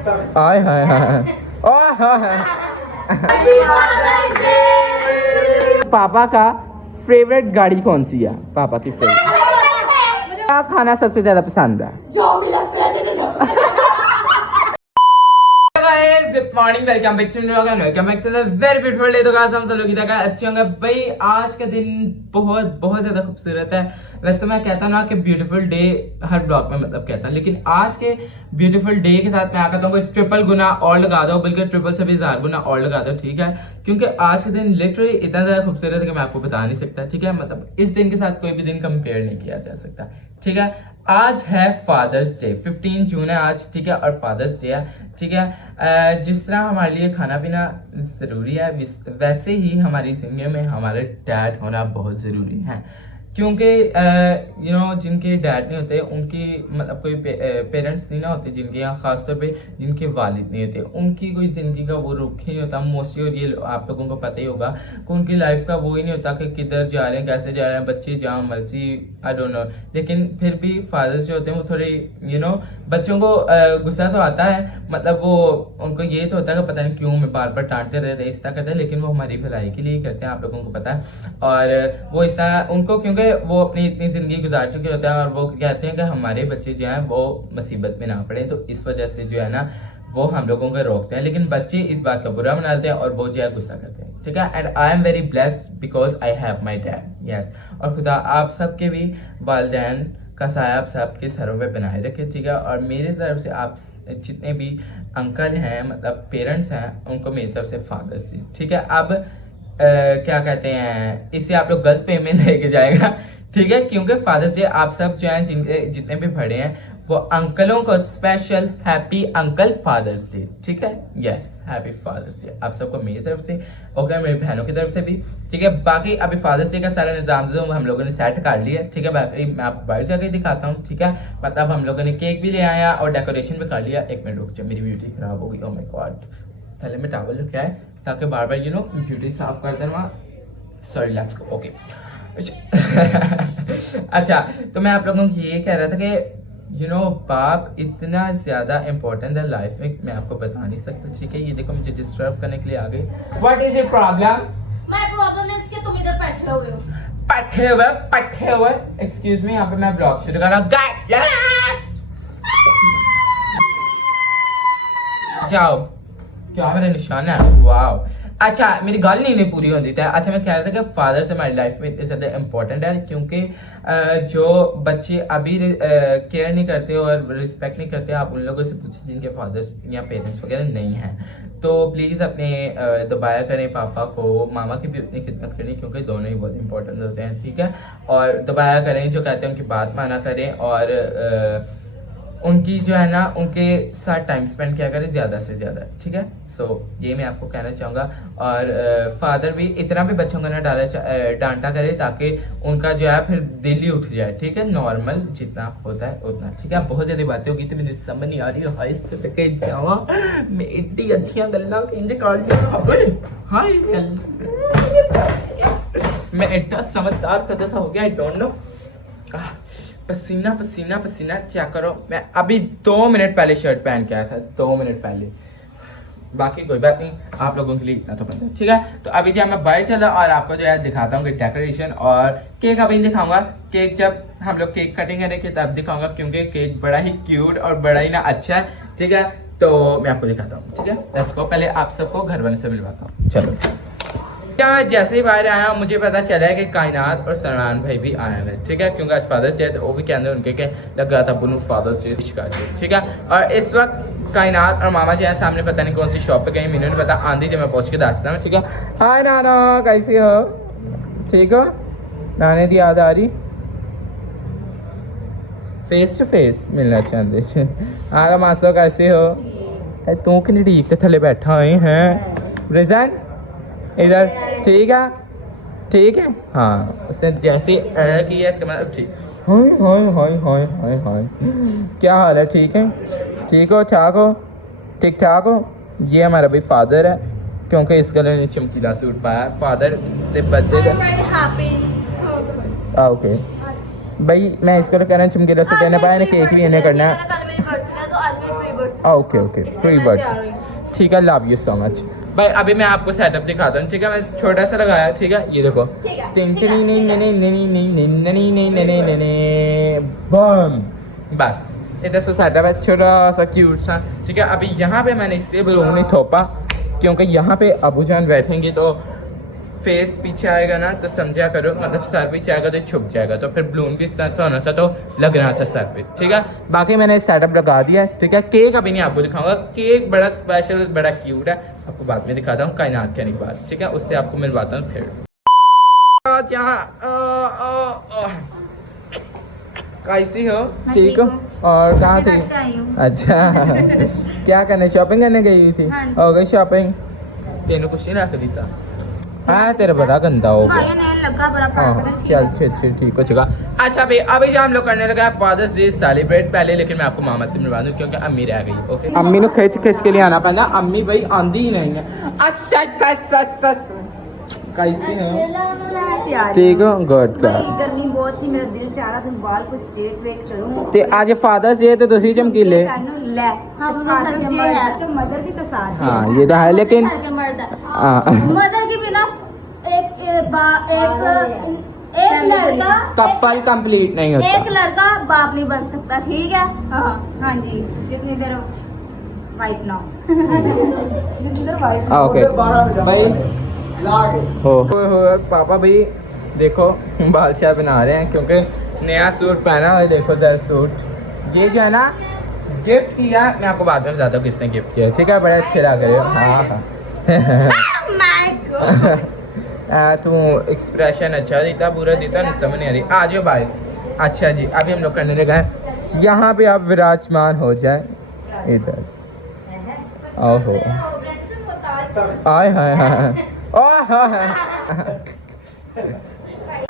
हाय हाय हाय ओह हाय पापा का फेवरेट गाड़ी कौन सी है? पापा की फेवरेट क्या खाना सबसे ज्यादा पसंद है? Good morning, welcome back to new vlog and welcome back to the very beautiful day. तो गाइस हम सब लोग इधर का अच्छे होंगे भाई। आज का दिन बहुत बहुत ज्यादा खूबसूरत है। वैसे मैं कहता हूँ ना कि ब्यूटीफुल डे हर ब्लॉग में मतलब कहता हूँ, लेकिन आज के ब्यूटीफुल डे के साथ मैं कहता हूँ ट्रिपल गुना और लगा दो, बल्कि ट्रिपल से भी 1000 गुना और लगा दो, ठीक है? क्योंकि आज के दिन लिटरली इतना ज्यादा खूबसूरत है कि मैं आपको बता नहीं सकता, ठीक है? मतलब इस दिन के साथ कोई भी दिन कंपेयर नहीं किया जा सकता, ठीक है? आज है फादर्स डे, 15 जून है आज, ठीक है? और फादर्स डे है, ठीक है? जिस तरह हमारे लिए खाना पीना जरूरी है, वैसे ही हमारी जिंदगी में हमारे डैड होना बहुत जरूरी है। क्योंकि यू नो जिनके डैड नहीं होते उनकी मतलब कोई पेरेंट्स नहीं ना होते जिनके यहाँ, खासतौर पे जिनके वालिद नहीं होते, उनकी कोई जिंदगी का वो रुख ही नहीं होता मोस्टली। और ये आप लोगों को पता ही होगा कि उनकी लाइफ का वो ही नहीं होता कि किधर जा रहे हैं, कैसे जा रहे हैं, बच्चे जहाँ मर्जी, आई डोंट नो। लेकिन फिर भी फादर्स जो होते हैं वो थोड़े यू नो बच्चों को गुस्सा तो आता है, मतलब वो उनको ये तो होता है कि पता नहीं क्यों मैं बार बार डांटते रहते इस तरह करते हैं, लेकिन वो हमारी भलाई के लिए करते हैं, आप लोगों को पता है। और वो इस तरह उनको, क्योंकि वो अपनी इतनी जिंदगी गुजार चुके होते हैं और वो कहते हैं कि हमारे बच्चे जो हैं वो मुसीबत में ना पड़े, तो इस वजह से जो है ना वो हम लोगों को रोकते हैं। लेकिन बच्चे इस बात का बुरा मनाते हैं और वो जो है गुस्सा करते हैं, ठीक है? And I am very blessed because I have my dad, yes. और खुदा आप सबके भी वालिदैन का साया आप सबके सरों पे बनाए रखे, ठीक है? और मेरी तरफ से आप जितने भी अंकल हैं, मतलब पेरेंट्स हैं, उनको मेरी तरफ से फादर्स से, ठीक है? अब क्या कहते हैं, इसे आप लोग गलत पेमेंट लेके जाएगा, ठीक है? क्योंकि फादर्स डे आप सब जो हैं जितने भी बड़े हैं वो अंकलों को special happy uncle father's day, ठीक है? यस, हैप्पी फादर्स डे आप सबको मेरी तरफ से, ओके? मेरी बहनों की तरफ से भी, ठीक है? बाकी अभी फादर्स डे का सारा निजाम जो हम लोगों ने सेट कर लिया, ठीक है? बाकी मैं आपको बाहर जाके दिखाता हूँ, ठीक है? मतलब हम लोगों ने केक भी ले आया और डेकोरेशन भी कर लिया। एक मिनट रुक जाओ, मेरी ब्यूटी खराब हो गई, ओह माय गॉड। पहले मैं टॉवल लेके आया ताकि बार बार यू नो ब्यूटी साफ कर देना। Sorry, let's go, okay. अच्छा, तो मैं आप लोगों को ये कह रहा था कि यू नो बाप इतना ज्यादा इंपॉर्टेंट है लाइफ में, मैं आपको बता नहीं सकता, ठीक है? ये देखो मुझे डिस्टर्ब करने के लिए आ गए। What is your problem? My problem is कि तुम इधर बैठे हुए हो। बैठे हुए एक्सक्यूज मी, यहाँ पे मैं ब्लॉग शुरू कर रहा हूँ। जाओ, क्या मेरा निशान है? वाह, अच्छा मेरी गल नहीं पूरी होती थी। अच्छा मैं कह रहा था कि फादर्स हमारी लाइफ में इतने ज़्यादा इम्पोर्टेंट है, क्योंकि जो बच्चे अभी केयर नहीं करते और रिस्पेक्ट नहीं करते, आप उन लोगों से पूछिए जिनके फादर्स या पेरेंट्स वगैरह नहीं हैं। तो प्लीज़ अपने दबाया करें पापा को, मामा की भी उतनी खिदमत करें, क्योंकि दोनों ही बहुत इंपॉर्टेंट होते हैं, ठीक है? और दबाया करें, जो कहते हैं उनकी बात माना करें, और उनकी जो है ना उनके साथ टाइम स्पेंड किया करें ज़्यादा से ज़्यादा, ठीक है? सो ये मैं आपको कहना चाहूँगा। और फादर भी इतना भी बच्चों को ना डांटा करे ताकि उनका जो है फिर दिल ही उठ जाए, ठीक है? नॉर्मल जितना होता है उतना, ठीक है? बहुत ज़्यादा बातें होगी तो मुझे समझ नहीं आ रही है। हाय के जावा मैं इतनी अच्छी गल्ला हाय मैं इतना समझदार करता था, हो गया, आई डोंट नो। पसीना पसीना पसीना, चेक करो, मैं अभी 2 मिनट पहले शर्ट पहन के आया था, 2 मिनट पहले। बाकी कोई बात नहीं, आप लोगों के लिए इतना तो पता है, ठीक है? तो अभी जो मैं बाहर चला और आपको जो है दिखाता हूँ कि डेकोरेशन और केक अभी दिखाऊंगा। केक जब हम लोग केक कटिंग करेंगे तब दिखाऊंगा, क्योंकि केक बड़ा ही क्यूट और बड़ा ही ना अच्छा है, ठीक है? तो मैं आपको दिखाता हूँ, ठीक है? Let's go. पहले आप सबको घर वाले से मिलवाता हूँ, चलो। मैं जैसे ही बाहर आया मुझे पता चला है कि कायनात और सलमान भाई भी आए हैं, ठीक है? क्योंकि आज फादर्स डे तो वो भी कहते हैं उनके के लग रहा था बुनू फादर्स डे का, ठीक है? और इस वक्त कायनात और मामा जी है सामने, पता नहीं कौन सी शॉप पे गई, मैंने नहीं पता, आंधी जब मैं पहुंच के दास्ता हूँ, ठीक है? हाय नाना, कैसी हो? ठीक हो? नाने की याद आ रही? फेस टू फेस मिलना चाहते थे। हाँ मासो कैसे हो? तू कि ठीक तो थले बैठा हुए हैं रिजन इधर, ठीक है? ठीक है, हाँ। उसने जैसे किया इसका मतलब ठीक। हाय हाय हाय हाय हाय हाय, क्या हाल है? ठीक है? ठीक हो, ठाक हो, ठीक ठाक हो? ये हमारा भी फादर है, क्योंकि इस गले ने चमकीला सूट पाया फादर के बर्थडे का। ओके भाई, मैं इसको कहना चमकीला सूट लेना पाया ना, केक भी इन्हें करना है। आज मैं pre birth okay okay pre birth ठीक है लव यू सो मच भाई अभी मैं आपको सेटअप दिखाता हूँ ठीक है मैं छोटा सा लगाया ठीक है ये देखो ठीक है, टिंग ठीक है, टिंग नी नी नी नी नी नी नी नी नी नी नी नी बम बस इधर से सेटअप है छोटा सा क्यूट सा ठीक है अभी यहाँ पे मैंने इसलिए बलून नहीं थोपा क्योंकि यहाँ पे अबू जान बैठेंगे तो फेस पीछे आएगा ना तो समझा करो मतलब सर पीछे आएगा तो छुप जाएगा तो फिर बलून भी इस तरह से होना था तो लग रहा था सर पे ठीक है बाकी मैंने सेटअप लगा दिया है ठीक है केक अभी नहीं आपको दिखाऊंगा केक बड़ा स्पेशल बड़ा क्यूट है आपको बाद में दिखाता हूँ कायनात कहने के बाद ठीक है उससे आपको मिलवाता हूँ फिर कैसी हो ठीक हो और कहाँ थी अच्छा क्या करने शॉपिंग करने गई थी हो गई शॉपिंग तेन कुछ नहीं रख देता हाँ तेरा बड़ा गंदा हो गया हाँ चल चल ठीक हो चुका अच्छा भाई अभी जो हम लोग करने लगा फादर्स डे सेलिब्रेट पहले लेकिन मैं आपको मामा से मिलवा दूं क्योंकि अम्मी रह गई ओके अम्मी को खिंच खिंच के लिए आना पड़ना अम्मी भाई आंधी ही नहीं है अच्छा सच सच सच कैसी है ठीक हो गुड गुड गर्मी बहुत थी मेरा दिल चाह रहा था बाल को स्ट्रेट वेट करूं ते आज फादर्स डे तो तुसी चमकीले ले हम फादर्स डे है तो मदर भी तो साथ हाँ ये तो है लेकिन मदर के बिना एक लड़का कपल कंप्लीट नहीं होता एक लड़का बाप नहीं बन सकता ठीक है हाँ जी जितनी देर वाइफ ना ओके भाई हो पापा भाई देखो बाल शाल बना रहे हैं क्योंकि नया सूट पहना है देखो जरा सूट ये जो है ना गिफ्ट किया मैं आपको बाद में बताता हूँ किसने गिफ्ट किया ठीक है बड़े अच्छे लग रहे हो हाँ तू एक्सप्रेशन अच्छा देता पूरा देता नहीं समझ नहीं आ रही आ जाओ भाई अच्छा जी अभी हम लोग करने लगे हैं यहाँ पे आप विराजमान हो जाए इधर ओहो आय हाय हाय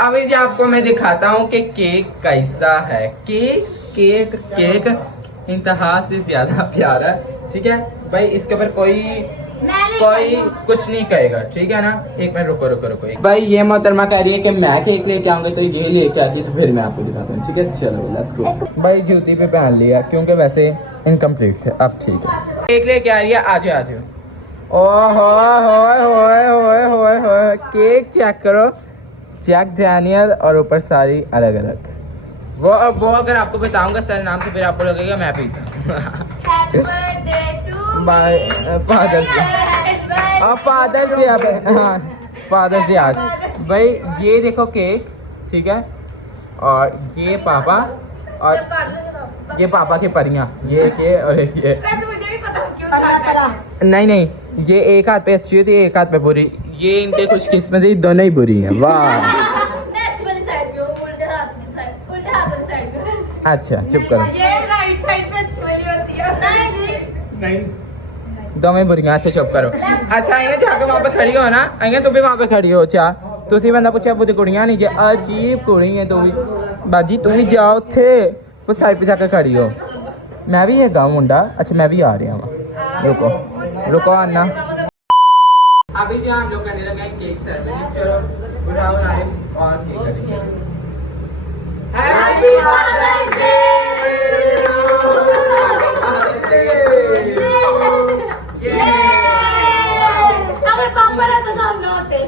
अभी जी आपको मैं दिखाता हूँ कि केक कैसा है केक केक केक इंतहा से ज्यादा प्यारा है ठीक है भाई इसके ऊपर कोई कुछ नहीं कहेगा ठीक है ना एक मिनट रुको रुको रुको भाई ये मोहतरमा कह रही है कि मैं केक लेके आऊंगा तो ये लेके आती तो फिर मैं आपको दिखाता हूँ ठीक है चलो लेट्स गो भाई जूती पे पहन लिया क्योंकि वैसे इनकम्प्लीट थे अब ठीक है केक लेके आ रही है आज आ जाओ ओहो होए होए होए होए होए केक चेक करो जैक डैनियल और ऊपर सारी अलग अलग वो अगर आपको बताऊंगा सर नाम से फिर आपको लगेगा मैं पीता बाय फादर से अब फादर से अब हाँ फादर से आज भाई ये देखो केक ठीक है और ये पापा और ये पापा के परियां ये के और एक ये नहीं नहीं ये एक हाथ पे अच्छी होती है एक हाथ पे बुरी ये इनके खुशकिस्मती दोनों ही बुरी हैं वाह अच्छा चुप करो दोवें बुरियां अच्छा चुप करो अच्छा आइए जाके वहाँ पे खड़ी हो ना आइए तू भी वहाँ पे खड़ी हो चा तुसी बंदा पूछा बुरी कुड़ियां नहीं जे अजीब कुड़ी है तू भी बाजी तू भी जाओ थे वो साइड पे जाकर खड़ी हो मैं भी है गाँव मुंडा अच्छा मैं भी आ रहा हूँ रुको रुको आना अभी जो हम लोग करने लगे हैं केक सेरेमनी चलो बुलाओ नाइफ और केक कटेंगे हैप्पी फादर्स डे अगर पापा रहते तो हम ना होते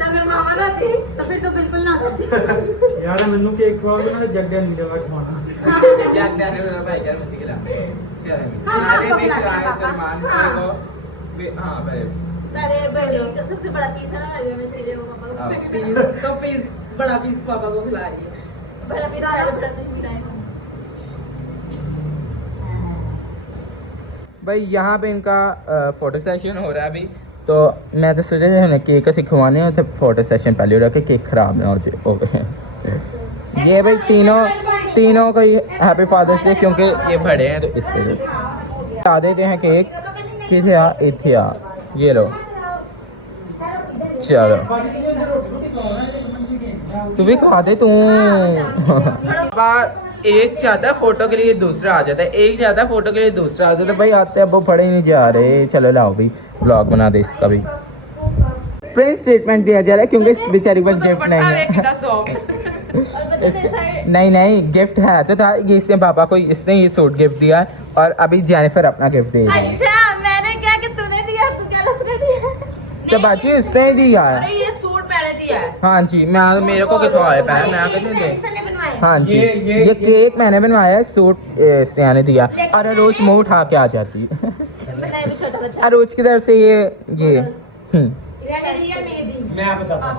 अगर मामा रहते तो फिर तो बिल्कुल ना होते यार मैनू केक खवाओगे ना जग नहीं देवा खवाना जग देने वाला भाई कर मुझे खिला चलो अरे भी खिलाए सलमान को हां पहले पहले सबसे बड़ा पीस है ना मेरे में इसलिए वो पापा को पीस तो पीस बड़ा पीस पापा को खिला दिया बड़ा पीस खिलाए भाई यहाँ पे इनका फोटो सेशन हो रहा है अभी तो मैं तो सोचा था केक का सिखवाने हो तो फोटो सेशन पहले हो रहा कि केक खराब ना हो जाए हो गए ये भाई तीनों को हैप्पी फादर्स डे क्योंकि ये बड़े हैं तो इस वजह से बता देते हैं केक किथे इथे आ ये लो चलो तू भी खा दे तू एक चाहता है फोटो के लिए दूसरा आ जाता है एक चाहता है फोटो के लिए दूसरा आ जाता है भाई आते अब वो पढ़े नहीं जा रहे चलो लाओ भाई ब्लॉग बना दे इसका भी प्रिंस स्टेटमेंट दिया जा रहा है क्योंकि इस बेचारी पास गिफ्ट नहीं है बच्चे तेरे साइड नहीं नहीं गिफ्ट है तो था ये, इसने पापा को इसने ये सूट गिफ्ट दिया और अभी जेनिफर अपना गिफ्ट दे रही है। अच्छा मैंने क्या कि तूने दिया, तू क्या उसने दिया? तो बाजी इसने ही दिया है। अरे ये सूट मैंने दिया है। हाँ जी मैं मेरे को कितना आया पहले मैं आके नहीं दे। मेडिसन ने बनवाए। हाँ जी ये ये केक मैंने बनवाया है, सूट इसने ने दिया और अरोज मुंह उठा के आ जाती है। मैं भी छोटा बच्चा। अरोज की तरफ से ये रियल मेहंदी। मैं बताता हूँ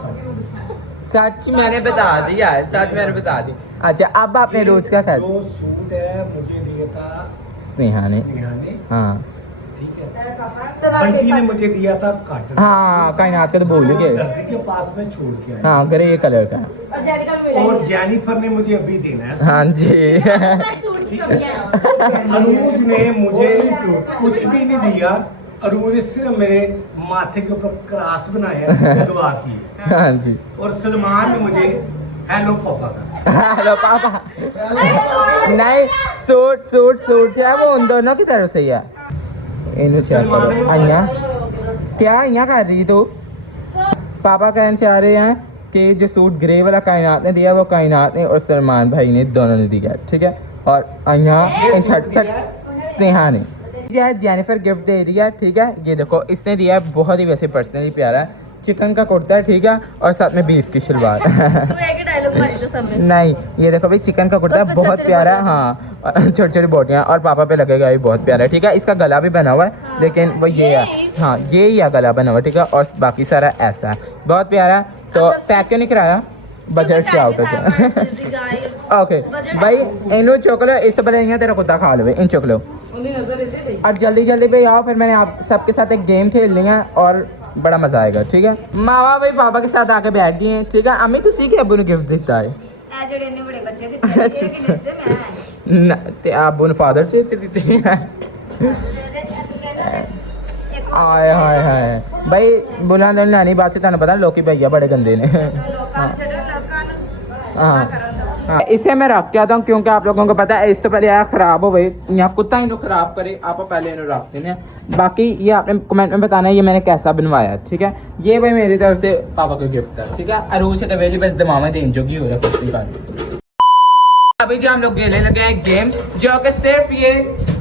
सच मैंने बता दिया है, सच मैंने बता दी। अच्छा अब आपने रोज का कर जो सूट है मुझे दिया था स्नेहा ने। नेहा ने, हाँ ठीक है। तो बंटी ने मुझे दिया था कॉटन, हाँ कायनात का तो भूल गए। दर्जी के पास में छोड़ के आया। हाँ ग्रे कलर का। और जेनिका भी मिला। और जेनिफर ने मुझे अभी देना है। हाँ जी सूट की कमी है। अरूज ने मुझे कुछ भी नहीं दिया। अरूज ने सिर्फ मेरे माथे के ऊपर क्रास बनाया है, दुआ की। हाँ जी और सलमान ने मुझे हेलो पापा का। हेलो पापा। नहीं सूट सूट सूट जो है वो उन दोनों की तरफ से ही है। इन्हें चेक करो अइया क्या अइया कर रही तू? पापा कहना चाह रहे हैं कि जो सूट ग्रे वाला कायनात ने दिया वो कायनात ने और सलमान भाई ने दोनों ने दिया, ठीक है। और अइया इन छठ स्नेहा ने यह जेनिफर गिफ्ट दे रही है, ठीक है। ये देखो इसने दिया है बहुत ही वैसे पर्सनली प्यारा है, चिकन का कुर्ता है, ठीक है, और साथ में बीफ की शलवार। तू एक ही डायलॉग मारी तो सब में। नहीं ये देखो भाई चिकन का कुर्ता उसमें बहुत छोटी-छोटी प्यारा है। बोटियाँ। हाँ छोटी छोटी बोटियाँ और पापा पे लगेगा ये बहुत प्यारा है, ठीक है। इसका गला भी बना हुआ है लेकिन वो ये है, हाँ ये ही है गला बना हुआ, ठीक है। और बाकी सारा ऐसा है, बहुत प्यारा है। तो पैक क्यों नहीं कराया? बजट से आउट हो जाए। ओके भाई इन्हों चुक लो, इस तो पहले यहाँ तेरा कुत्ता खा लो इन चुक लो और जल्दी जल्दी भाई आओ, फिर मैंने आप सबके साथ एक गेम खेल लिया है और बड़ा मजा आएगा, ठीक है। मावा भाई पापा के साथ आके बैठ गए हैं, ठीक है। अम्मी तुसी के अब्बू ने गिफ्ट दिता है? ए जेडे इन्ने बड़े बच्चे दिते हैं, ये कि नहीं दिते मैं। ना ते अब्बू ने फादर से दिते हैं। आय हाय हाय भाई बुला नानी बात से तुहानू पता लोकी भैया बड़े गंदे ने। हाँ इसे मैं रख के आता हूँ क्योंकि आप लोगों को पता है इस तो पहले आया खराब हो गई, यहाँ कुत्ता इन्हों खराब करे आप पहले इन्हों रख देने। बाकी ये आपने कमेंट में बताना है ये मैंने कैसा बनवाया, ठीक है। ये भाई मेरी तरफ से पापा को गिफ्ट था, ठीक है। अरूज से तवेली बस दिमाग में देन जो की हो रहा है कुछ नहीं। अभी जो हम लोग खेलने लगे हैं गेम जो कि सिर्फ ये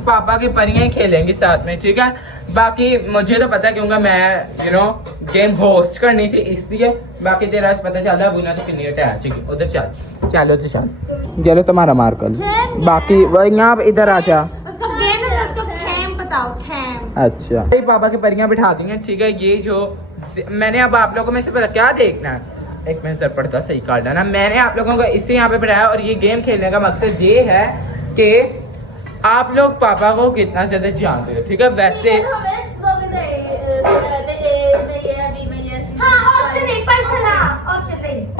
पापा की परियां ही खेलेंगी साथ में, ठीक है। बाकी मुझे तो पता है क्योंकि मैं यू नो गेम होस्ट करनी थी इसलिए। बाकी तेरा पता चल रहा है बुना तो कितनी अटैच है उधर। चल चलो तो चल चलो तुम्हारा मार्कल। बाकी वो यहाँ इधर आ जा। उसका गेम है, उसको खेम बताओ खेम। अच्छा भाई पापा की परियां बिठा दी हैं, ठीक है। ये जो मैंने अब आप लोगों में से पता क्या देखना है, एक मिनट सर पड़ता सही काट डाला। मैंने आप लोगों को इससे यहाँ पे बिठाया और ये गेम खेलने का मकसद ये है कि आप लोग पापा को कितना ज्यादा जानते हो, ठीक है। वैसे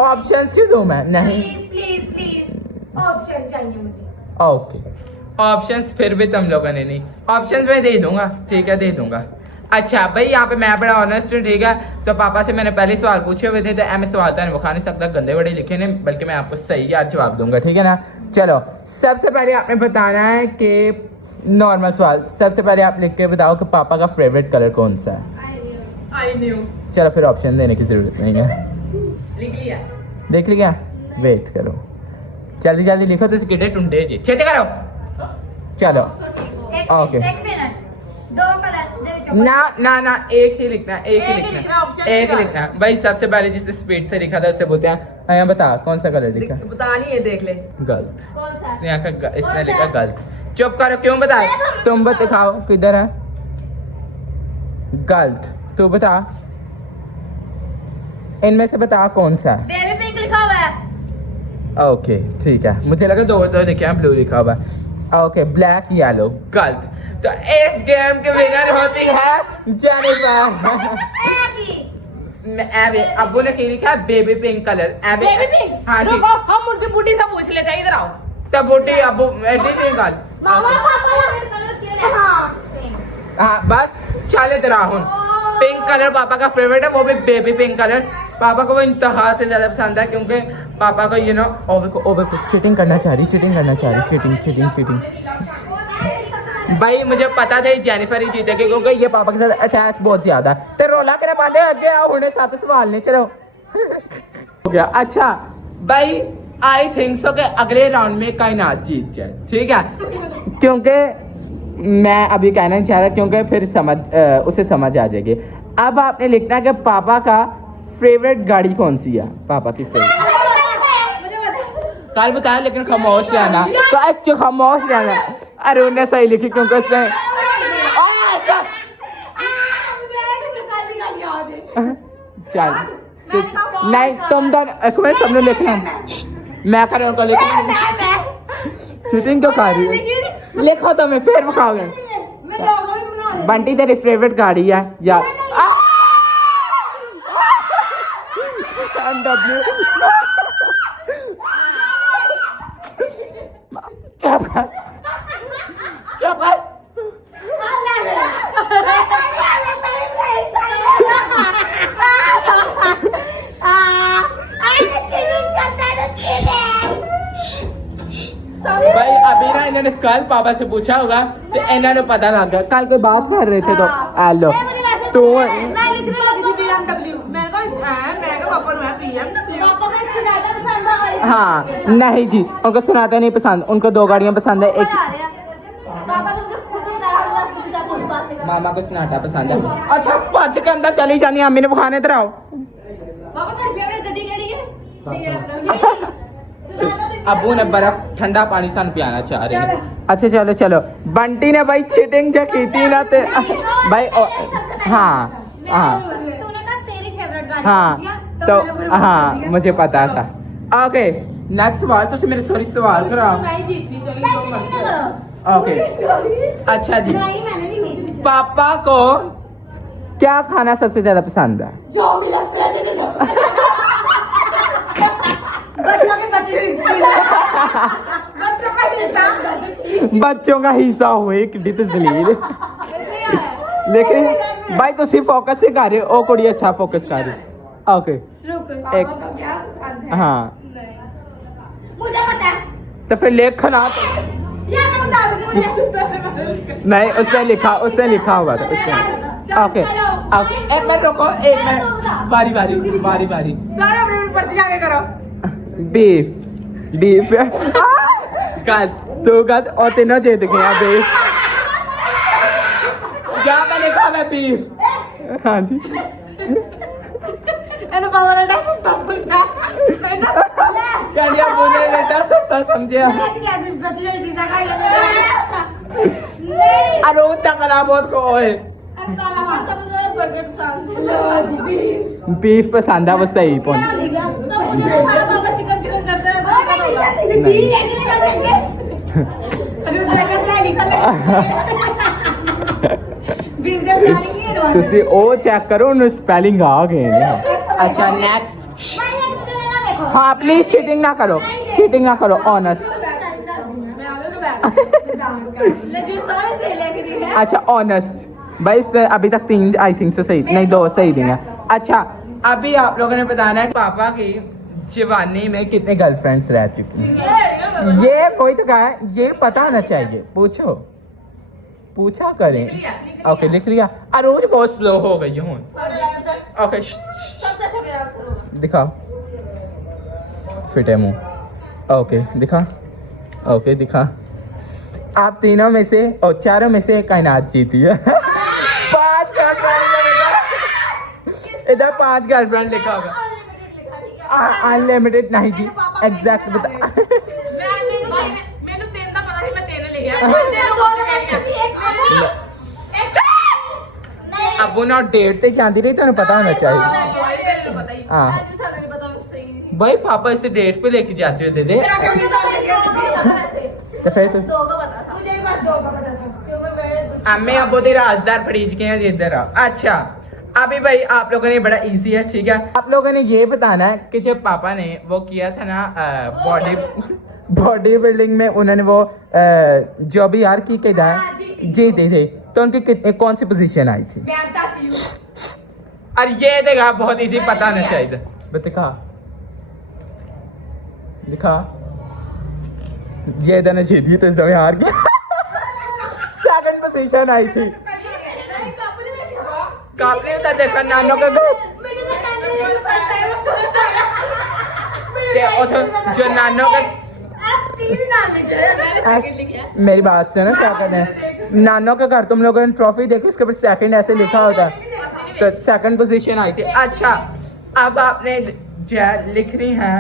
ऑप्शंस क्यों दूं मैं? नहीं प्लीज ऑप्शन चाहिए मुझे। ओके ऑप्शंस फिर भी तुम लोगों ने नहीं, ऑप्शंस मैं दे दूंगा, ठीक है दे दूंगा। अच्छा भाई यहाँ पे मैं बड़ा ऑनेस्ट हूँ, ठीक है। तो पापा से मैंने पहले सवाल पूछे हुए थे तो मैं सवाल तो वो खा नहीं सकता, गंदे बड़े लिखे ने, बल्कि मैं आपको सही यार जवाब दूंगा, ठीक है ना। चलो सबसे पहले आपने बताना है कि नॉर्मल सवाल, सबसे पहले आप लिख के बताओ कि पापा का फेवरेट कलर कौन सा है। I knew. चलो फिर ऑप्शन देने की जरूरत नहीं है। लिख लिया। देख लिया? वेट करो जल्दी जल्दी लिखो तो किडे टुंडे जी छेती करो। चलो ओके एक मिनट, दो कलर दे विचों ना ना ना एक ही लिखना है, एक ही लिखना है, एक ही लिखना है भाई। सबसे पहले जिसने स्पीड से लिखा था उससे बोलते हैं हाँ बता कौन सा कलर लिखा? बता नहीं है, देख ले गलत। कौन सा इसने आकर इसने लिखा गलत। चुप करो क्यों बताए? तुम बत दिखाओ किधर है गलत, तू बता इनमें से बता कौन सा है। बेबी पिंक लिखा हुआ है। ओके ठीक है, मुझे लगा दो लिखे हैं, ब्लू लिखा हुआ है। ओके ब्लैक येलो गलत। तो इस गेम के विनर होती है जेनिफर। एबी अब्बू ने लिखा है बेबी पिंक कलर। एबी बेबी पिंक। हाँ जी हम उनकी बूटी से पूछ लेते हैं, इधर आओ। तब बूटी अब्बू पिंक मामा पापा रेड कलर क्यों ले? हाँ पिंक। हाँ बस चल इधर आ हुन। पिंक कलर पापा का फेवरेट है, वो भी बेबी पिंक कलर। पापा को वो इंतहा से ज्यादा पसंद है क्योंकि पापा को यू नो ओवे को चीटिंग करना चाह रही, चीटिंग भाई मुझे पता था ये जेनिफर ही जीतेगी क्योंकि ये पापा के साथ अटैच बहुत ज्यादा है। तो रोला करे बांधे आगे आओ, उन्हें साथ सवाल नहीं चलो हो गया। अच्छा भाई आई थिंक सो कि अगले राउंड में कायनात जीत जाए, ठीक है, क्योंकि मैं अभी कहना नहीं चाह रहा क्योंकि फिर उसे समझ आ जाएगी। अब आपने लिखना है कि पापा का फेवरेट गाड़ी कौन सी है, पापा की फेवरेट। कल बताया लेकिन खामोश रहना, तो अच्छे खामोश रहना। अरे उन्हें सही लिखी क्योंकि उसने चल नहीं तुम दोनों एक मिनट सबने लिखना, मैं कर उनको लिखना। शूटिंग तो कर रही है, लिखो तो मैं फिर खाओगे। बंटी तेरी फेवरेट गाड़ी है यार। भाई अभी ना इन्होंने कल पापा से पूछा होगा तो इन्होंने पता लग गया, कल के बात कर रहे थे तो हेलो तो मैं लिखने लगी थी BMW, मैं को पापा ने BMW, पापा को एक सुनाता पसंद है। हाँ नहीं जी उनको सुनाता नहीं पसंद, उनको 2 गाड़ियां पसंद है, एक पापा ने खुद बताया मुझे कुछ बात नहीं। मामा को सुनाटा पसंद है। अच्छा 5 के अंदर चली जानी अम्मी ने बुखाने इधर आओ। पापा तेरी फेवरेट गड्डी केड़ी है? अबू ने बर्फ ठंडा पानी सन पियाना चाह रहे हैं। अच्छा चलो चलो बंटी ने भाई चीटिंग जो की थी ना ते भाई हाँ हाँ तूने कहा तेरी फेवरेट गाड़ी हाँ तो हाँ मुझे पता था। ओके नेक्स्ट सवाल तो मेरे सॉरी सवाल कराओ। ओके अच्छा जी पापा को क्या खाना सबसे ज्यादा पसंद है? जो मिला बच्चों का हिस्सा हुए कि तस्लीर लेकिन भाई तो सिर्फ फोकस से कर रहे हो, ओ कुड़ी अच्छा फोकस कर रही। ओके एक हाँ मुझे पता है तो फिर लेखना ये मैं बता दूं नहीं उसने लिखा होगा तो उसने ओके एक मिनट रुको एक मिनट बारी सारा अपनी पर्ची आगे करो। बीफ गद और तीनों जीत गया बीफ क्या मैंने कहा मैं बीफ। हाँ जी एने पावर ने सस्ता समझा क्या लिया मुझे बेटा सस्ता समझे। कैसे बची हुई चीजें खाई नहीं अरे उतना कला बहुत को है बर्गर पसंद बीफ पसंद है वो सही पहुंच पापा चिकन करते हैं। ਤੁਸੀਂ ਉਹ ਚੈੱਕ ਕਰੋ ਉਹਨੂੰ ਸਪੈਲਿੰਗ ਆ ਗਏ ਨੇ। अच्छा नेक्स्ट हाँ प्लीज चीटिंग ना करो ऑनेस्ट। अच्छा ऑनेस्ट भाई अभी तक 3 आई थिंक से सही नहीं 2 सही दिए। अच्छा अभी आप लोगों ने बताना है पापा की जवानी में कितने गर्लफ्रेंड्स रह चुकी हैं। ये कोई तो कहा है ये पता होना चाहिए, पूछा करें। ओके लिख लिया। रोज बहुत स्लो हो गई हूँ। ओके दिखाओ फिटे मुंह। ओके दिखा आप तीनों में से और चारों में से कायनात जीती है। 5 गर्लफ्रेंड इधर 5 गर्लफ्रेंड लिखा होगा। अनलिमिटेड नहीं जी एग्जैक्ट बता। अब ना डेट ते जाती रही तो पता होना चाहिए। हाँ भाई पापा इसे डेट पे लेके जाते हुए दे तो फिर अम्मी अब राजदार पड़ीज के हैं इधर आओ। अच्छा अभी भाई आप लोगों ने बड़ा इजी है ठीक है। आप लोगों ने ये बताना है कि जब पापा ने वो किया था ना बॉडी बिल्डिंग में उन्होंने वो जो भी यार की के जीते थे तो उनकी कौन सी पोजीशन आई थी? अरे ये देखा बहुत इजी पता होना चाहिए। दिखा ये इधर जीती तो इसमें हार गया। सेकंड पोजीशन आई थी। कापने तो देखा नानों का ते उस जो नानो का टीवी ना लिखे सेकंड लिखे मेरी बात से ना क्या कहते हैं नानो का घर तुम लोगों ने ट्रॉफी देखी उसके ऊपर सेकंड ऐसे लिखा होता है तो सेकंड पोजीशन आई थी। अच्छा अब आपने लिख रही है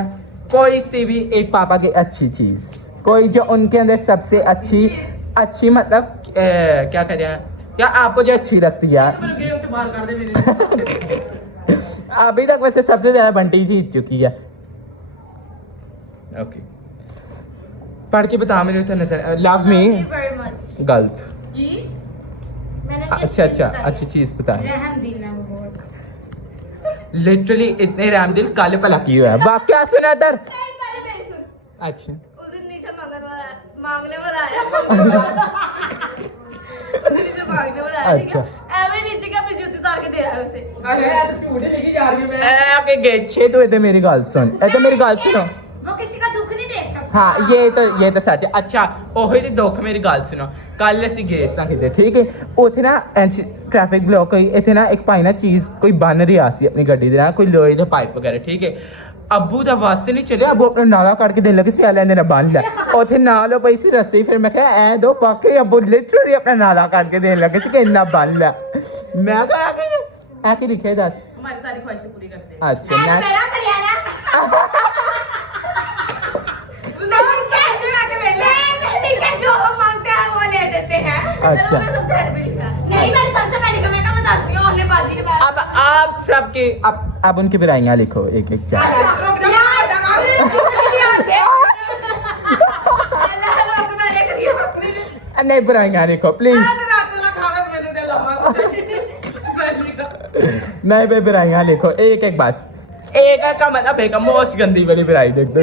कोई सी भी एक पापा की अच्छी चीज कोई जो उनके अंदर सबसे अच्छी मतलब क्या कह रहे हैं क्या आपको जो अच्छी लगती है। अभी तक वैसे सबसे ज्यादा बंटी जीत चुकी है। ओके पढ़ के बता मेरे तो नजर लव मी वेरी मच गलत। की मैंने अच्छा अच्छी चीज बता रहम दिल है वो बहुत लिटरली इतने रहमदिल काले पला की हुआ है वाक्य सुना इधर। नहीं पहले मेरी सुन अच्छा उस दिन नीचे मांगने वाला आया उस दिन नीचे मांगने वाला आया ठीक है एवे नीचे के अपनी जूती उतार के दे रहा है उसे अरे तू झूठे लेके जा रही है मैं ओके गेछे तो इधर मेरी गाल सुन ए तो मेरी गाल सुनो। वो किसी का दुख नहीं देख सकता हाँ ये तो सच है। अच्छा ओही दी दुख मेरी गाल सुनो कल ਅਸੀਂ ਗਏ ਸਾਂ ਕਿਤੇ ਠੀਕ ਹੈ ਉੱਥੇ ਨਾ ਟ੍ਰੈਫਿਕ ਬਲੌਕ ਹੋਈ ਇੱਥੇ ਨਾ ਇੱਕ ਭਾਈ ਨਾ ਚੀਜ਼ ਕੋਈ ਬਣ ਰਿਹਾ ਸੀ ਆਪਣੀ ਗੱਡੀ ਦੇ ਨਾਲ ਕੋਈ ਲੋਹੇ ਦਾ ਪਾਈਪ ਵਗੈਰਾ ਠੀਕ ਹੈ ਅੱਬੂ ਦਾ ਵਾਸਤੇ ਨਹੀਂ ਚੱਲਿਆ ਅੱਬੂ ਆਪਣਾ ਨਾਲਾ ਕੱਢ ਕੇ ਦੇਣ ਲੱਗੇ ਸੀ ਆਲੇ ਨੇ ਬੰਨ ਲਿਆ ਉੱਥੇ ਨਾਲ ਪਈ ਸੀ ਰੱਸੀ ਫਿਰ ਮੈਂ ਕਿਹਾ ਐ ਦੋ ਵਾਕਈ ਅੱਬੂ ਲਿਟਰਲੀ ਆਪਣਾ ਨਾਲਾ ਕੱਢ ਕੇ ਦੇਣ ਲੱਗੇ ਸੀ ਕਿ ਇੰਨਾ ਬੰਨ ਲਿਆ ਮੈਂ ਕਿਹਾ ਆ ਕੇ ਲਿਖਿਆ ਦੱਸ हमारी सारी ख्वाहिशें पूरी करते हैं अच्छा मैं next। मेरा हरियाणा जो हम मांगते हैं वो ले देते हैं अच्छा। मैंने सबसे हेड पे लिखा नहीं मैंने सबसे पहले का मैं कहा बता रही हूँ हमने बाजी के बाद अब आप सबके अब उनकी बुराइयां लिखो एक एक चार नहीं बुराइयां लिखो प्लीज नहीं भाई बुराइयां लिखो एक एक बस एक एक का मतलब एक मोस्ट गंदी वाली बुराई देख दो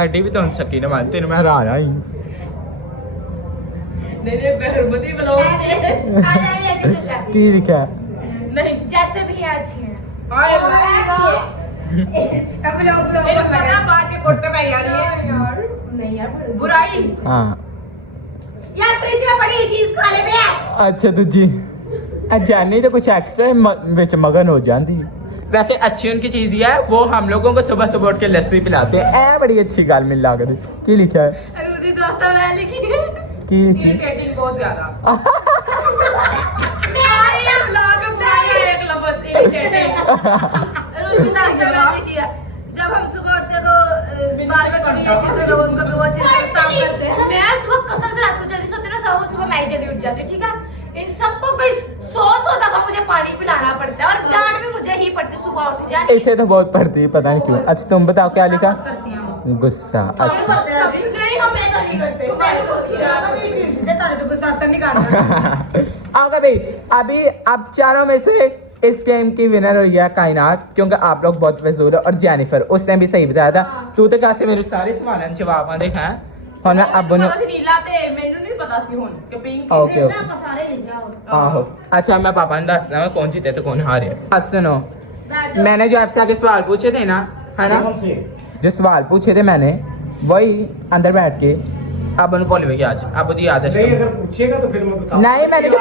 अड्डी भी तो सकी ना मानते मैं हरा ही नहीं बेहरमती ब्लॉग की लिखा नहीं जैसे भी है अच्छी है हाय अब लोग लगा बात के कोटे पे यार ये नहीं यार बुराई हाँ यार फ्रिज में पड़ी चीज खा ले बे अच्छा दूजी जानी तो कुछ एक्स्ट्रा विच मगन हो जाती वैसे अच्छी उनकी चीज ये है वो हम लोगों को सुबह सुबह उठ के लस्सी पिलाते हैं ए बड़ी अच्छी गाल मिल ला कर की लिखा है अरे उदी दोस्त मैं लिखी है की लिखी इरिटेटिंग बहुत ज्यादा मेरी ना ब्लॉग बुराई एक लफ्ज इरिटेटिंग अरे उदी दोस्त मैं लिखी है जब हम सुबह उठते तो बाद में कभी ये चीज लोगों को वो चीज साफ करते हैं मैं सुबह कसम से रात को जल्दी सोते ना सुबह मैं जल्दी उठ जाती ठीक है इन सबको कोई 100 दफा मुझे पानी पिलाना पड़ता है और डांट भी मुझे ही पड़ती सुबह उठ जाने इसे तो बहुत पढ़ती है पता नहीं क्यों। अच्छा तुम बताओ क्या लिखा गुस्सा अच्छा नहीं हम मैं तो नहीं करते मैं तो तारे तो गुस्सा असर नहीं करता आगे भाई अभी अब चारों में से इस गेम की विनर हुई है कायनात क्योंकि आप लोग बहुत फजूल हो और जेनिफर उसने भी सही बताया था तू तो कैसे मेरे सारे सवालों जवाब देखा है और मैं अब पता सी नीला ते ਮੈਨੂੰ ਨਹੀਂ ਪਤਾ ਸੀ ਹੁਣ ਕਿ ਪਿੰਕ ओके ओके ना सारे ले जाओ आहो अच्छा मैं पापा ने दसना मैं कौन जीते तो कौन हारे बात सुनो बैठ जाओ मैंने जो आपसे आगे सवाल पूछे थे ना है ना हमसे जो सवाल पूछे थे मैंने वही अंदर बैठ के अब उनको बोले भैया आज अब दी आदत नहीं अगर पूछेगा तो फिर मैं बताऊंगा नहीं मैंने जो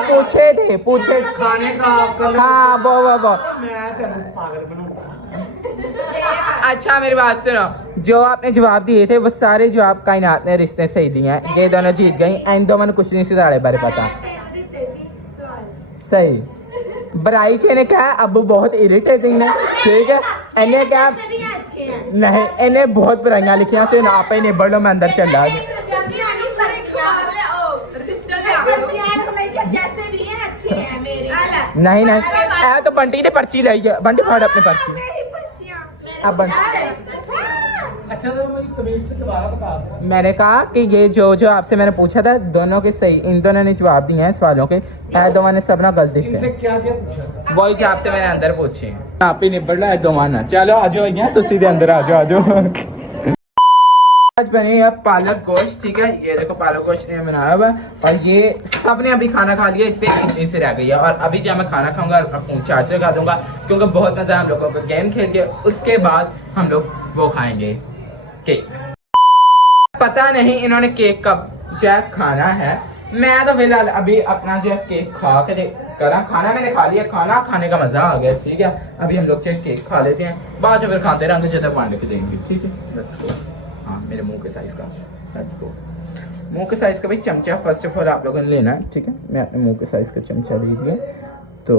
पूछे खाने का कलर हाँ वो मैं तेरे पागल बनाऊंगा अच्छा मेरी बात सुनो जो आपने जवाब दिए थे वो सारे जवाब कायनात ने रिश्ते सही दिए हैं ये दोनों जीत गई इन दोनों ने कुछ नहीं सितारे बारे पता सही बराई चे ने कहा अब बहुत इरिटेटिंग है ठीक है इन्हें क्या भी अच्छे हैं नहीं इन्हें बहुत बुराइयां लिखियां से ना आप ही निबड़ लो मैं अंदर चल रहा जैसे भी हैं अच्छे हैं मेरे नहीं ऐ तो बंटी ने पर्ची लाई है बंटी फाड़ अपनी पर्ची मेरी बच्चियां अब बंटी अच्छा तो मुझे तमीज से दोबारा बता दो मैंने कहा कि ये जो आपसे मैंने पूछा था दोनों के सही इन दोनों ने जवाब दिए हैं सवालों के ऐ दोनों ने सब ना गलत दिखे इनसे क्या क्या पूछा था वही जो आपसे मैंने अंदर पूछे आप ही निबड़ लो दो माना चलो आ जाओ यहाँ तो सीधे अंदर आ जाओ आज बने है पालक गोश्त ठीक है ये देखो पालक गोश्त ने बनाया हुआ है और ये सबने अभी खाना खा लिया इससे इतनी से रह गई है और अभी जब मैं खाना खाऊंगा अपना फोन चार्ज लगा दूंगा क्योंकि बहुत मजा है हम लोगों को गेम खेल के उसके बाद हम लोग वो खाएंगे केक पता नहीं इन्होंने केक कब जैक खाना है मैं तो फिलहाल अभी अपना जो है केक खा के करा, खाना मैंने खा लिया, खाना खाने का मजा आ गया, ठीक है। अभी हम लोग जो केक खा लेते हैं, बाद में फिर खाते रहेंगे जब तक पांडे के देंगे, ठीक है। Let's go. हाँ मेरे मुंह के साइज का, लेट्स गो। मुंह के साइज का भाई चमचा फर्स्ट ऑफ ऑल आप लोगों ने लेना है, ठीक है। मैं अपने मुंह के साइज का चमचा ले लिया, तो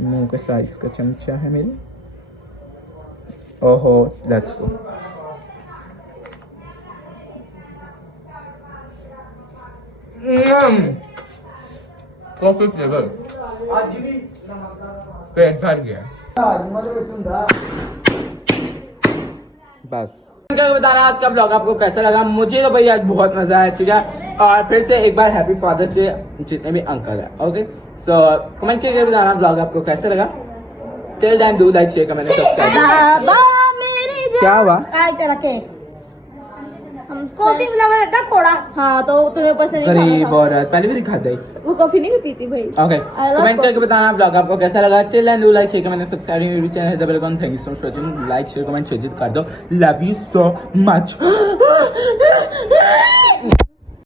मुंह के साइज का चमचा है मेरे। ओहो, लेट्स गो। कॉफी फ्लेवर आज भी पेट भर गया बस। बताना आज का ब्लॉग आपको कैसा लगा। मुझे तो भाई आज बहुत मजा आया, ठीक है। और फिर से एक बार हैप्पी फादर्स डे जितने भी अंकल है, ओके। सो कमेंट करके बताना ब्लॉग आपको कैसा लगा। Till then do like share comment subscribe. क्या हुआ? तेरा केक कॉफी फ्लेवर है थोड़ा। हाँ तो तुम्हें पसंद गरीब औरत पहले भी दिखा दे। वो कॉफी नहीं पीती भाई। ओके, कमेंट करके बताना ब्लॉग आपको कैसा लगा। Till then do like share comment subscribe मेरे channel the bell icon. Thank you so much for watching. Like share comment share कर दो। Love you so much.